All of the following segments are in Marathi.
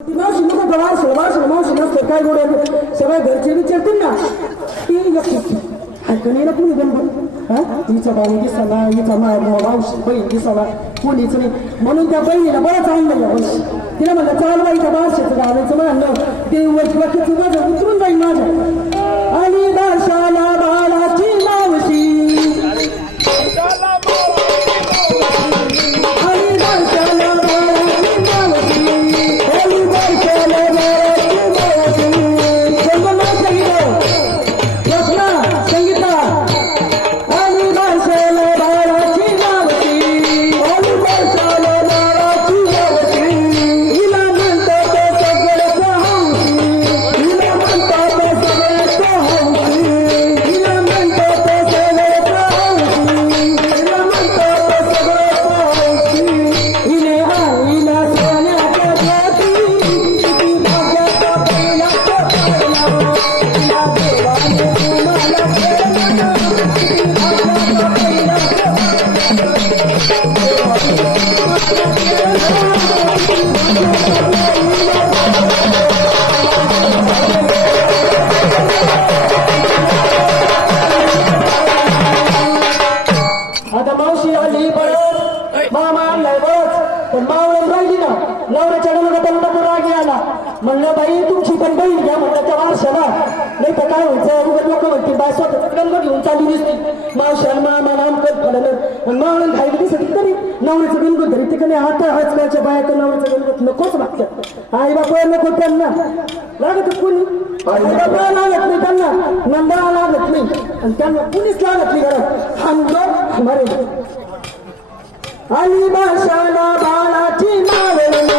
मावशी नको मावशी मावशी नसतं काय गोड सगळ्या घरचे विचारतील ना ती ऐकणे ना कुणी गंभीर हिचा भाऊ दिसाला हिचा मावशी बहीण दिसाला कोणीच नाही म्हणून त्या बहिणीला बरंच आणलं या वर्षी तिला म्हणलं चाल बाईच्या बारशाचं घालायचं म्हणलं ते वरती माझं उतरून जाईल माझं आणि बारशाला बाळाची मावशी आता मावशी आली परत मामा आणलाय बरंच पण मावळून राहिली ना नवऱ्याच्या डोळ्याला रागी आला म्हणलं बाई तुमची पण बहीण घ्या म्हणलं त्या वारशाला नाही तर काय व्हायचं लोक म्हणतील बाय स्वतःच गंग घेऊन चालू दिसते मावशान मामा नामकत फडलं पण मावळून खायला दिसत तरी नवऱ्याचं गणगत धरी तिकडे आता आजकालच्या बाया तर नवऱ्याचं गणगत नकोच लागतात आई बाबा नको त्यांना लागत कोणी आई बाबा लागत नाही त्यांना नंदा लागत नाही आणि त्यांना कुणीच लागत नाही घरात हमारे आली भाषाला बाळाची मावळण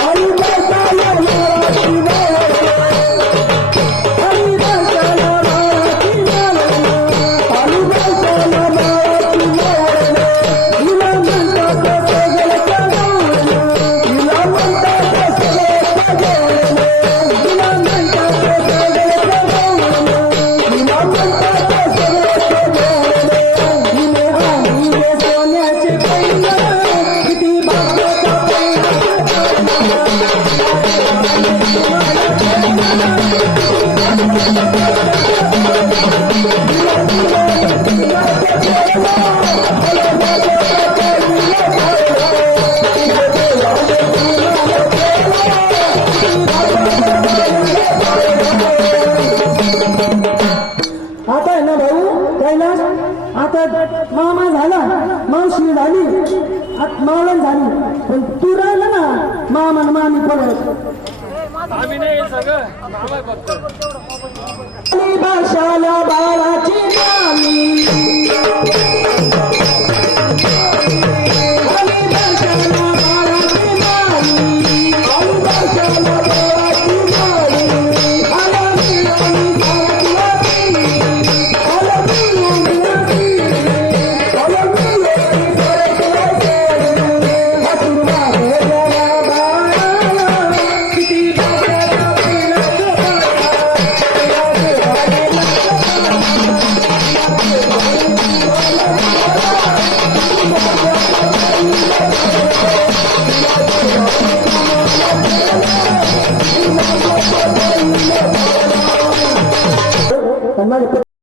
आली भाषाला बाळाची मावळण आली भाषाला बाळाची मावळण आली भाषाला बाळाची मावळण हिला म्हणतात सगळ्याच्या गावळण हिला म्हणतात सगळ्याच्या गावळण हिला म्हणतात सगळ्याच्या गावळण हिला म्हणतात सगळ्याच्या गावळण हिने आणले सोन्याचे किती भाग्याचा आता आहे ना भाऊ कैलास आता मामा झाला मावशी झाली मावळण झाली पण तू राहिला ना मामा मामी पडत आम्ही नाही सगळं आम्हाला फक्त भाषाला बाळाची मामी